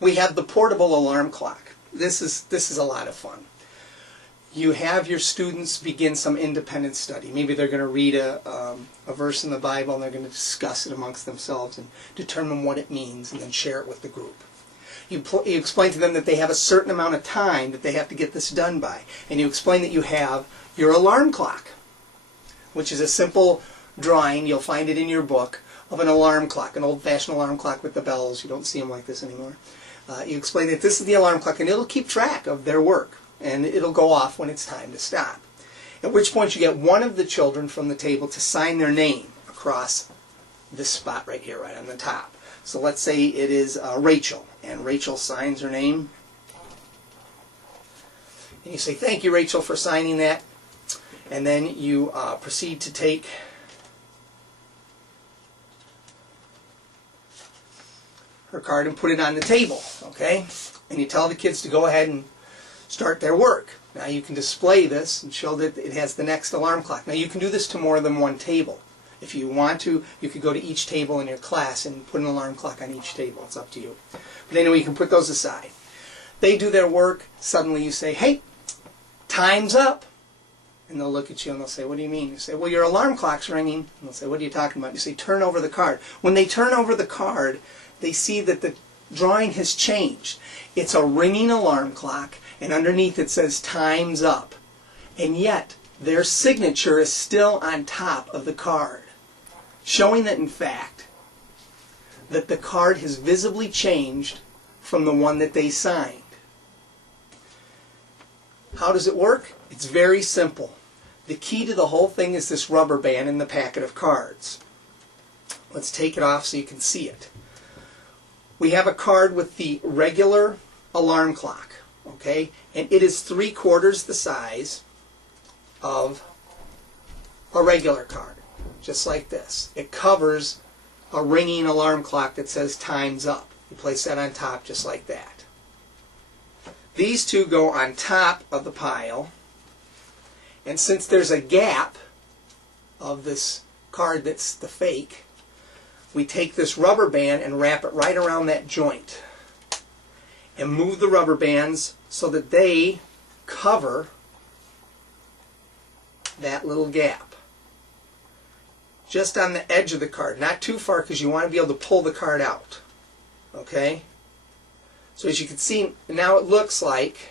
We have the portable alarm clock. This is a lot of fun. You have your students begin some independent study. Maybe they're going to read a verse in the Bible and they're going to discuss it amongst themselves and determine what it means and then share it with the group. You explain to them that they have a certain amount of time that they have to get this done by. And you explain that you have your alarm clock, which is a simple drawing, you'll find it in your book, of an alarm clock, an old-fashioned alarm clock with the bells. You don't see them like this anymore. You explain that this is the alarm clock and it'll keep track of their work and it'll go off when it's time to stop. At which point you get one of the children from the table to sign their name across this spot right here, right on the top. So let's say it is Rachel, and Rachel signs her name. And you say, thank you, Rachel, for signing that. And then you proceed to take her card and put it on the table, okay? And you tell the kids to go ahead and start their work. Now you can display this and show that it has the next alarm clock. Now you can do this to more than one table. If you want to, you could go to each table in your class and put an alarm clock on each table. It's up to you. But anyway, you can put those aside. They do their work. Suddenly you say, hey, time's up. And they'll look at you and they'll say, what do you mean? You say, well, your alarm clock's ringing. And they'll say, what are you talking about? You say, turn over the card. When they turn over the card, they see that the drawing has changed. It's a ringing alarm clock, and underneath it says time's up. And yet, their signature is still on top of the card, showing that, in fact, that the card has visibly changed from the one that they signed. How does it work? It's very simple. The key to the whole thing is this rubber band in the packet of cards. Let's take it off so you can see it. We have a card with the regular alarm clock, okay? And it is 3/4 the size of a regular card, just like this. It covers a ringing alarm clock that says time's up. You place that on top just like that. These two go on top of the pile, and since there's a gap of this card that's the fake, we take this rubber band and wrap it right around that joint and move the rubber bands so that they cover that little gap. Just on the edge of the card, not too far because you want to be able to pull the card out. Okay? So as you can see, now it looks like,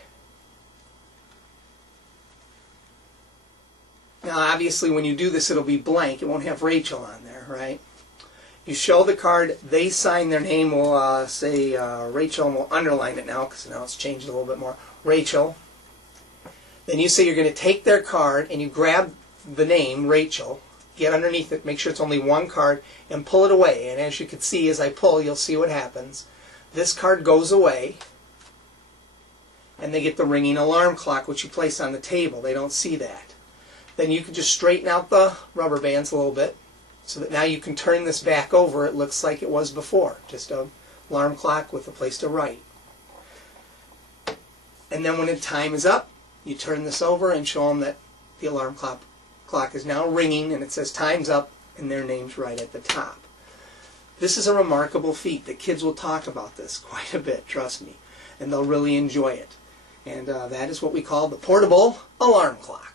now obviously when you do this it'll be blank, it won't have Rachel on there, right? You show the card, they sign their name, we'll say Rachel, and we'll underline it now because now it's changed a little bit more. Rachel. Then you say you're going to take their card and you grab the name, Rachel, get underneath it, make sure it's only one card, and pull it away. And as you can see, as I pull, you'll see what happens. This card goes away, and they get the ringing alarm clock, which you place on the table. They don't see that. Then you can just straighten out the rubber bands a little bit, so that now you can turn this back over. It looks like it was before, just an alarm clock with a place to write. And then when the time is up, you turn this over and show them that the alarm clock is now ringing and it says time's up and their name's right at the top. This is a remarkable feat. The kids will talk about this quite a bit, trust me, and they'll really enjoy it. And that is what we call the portable alarm clock.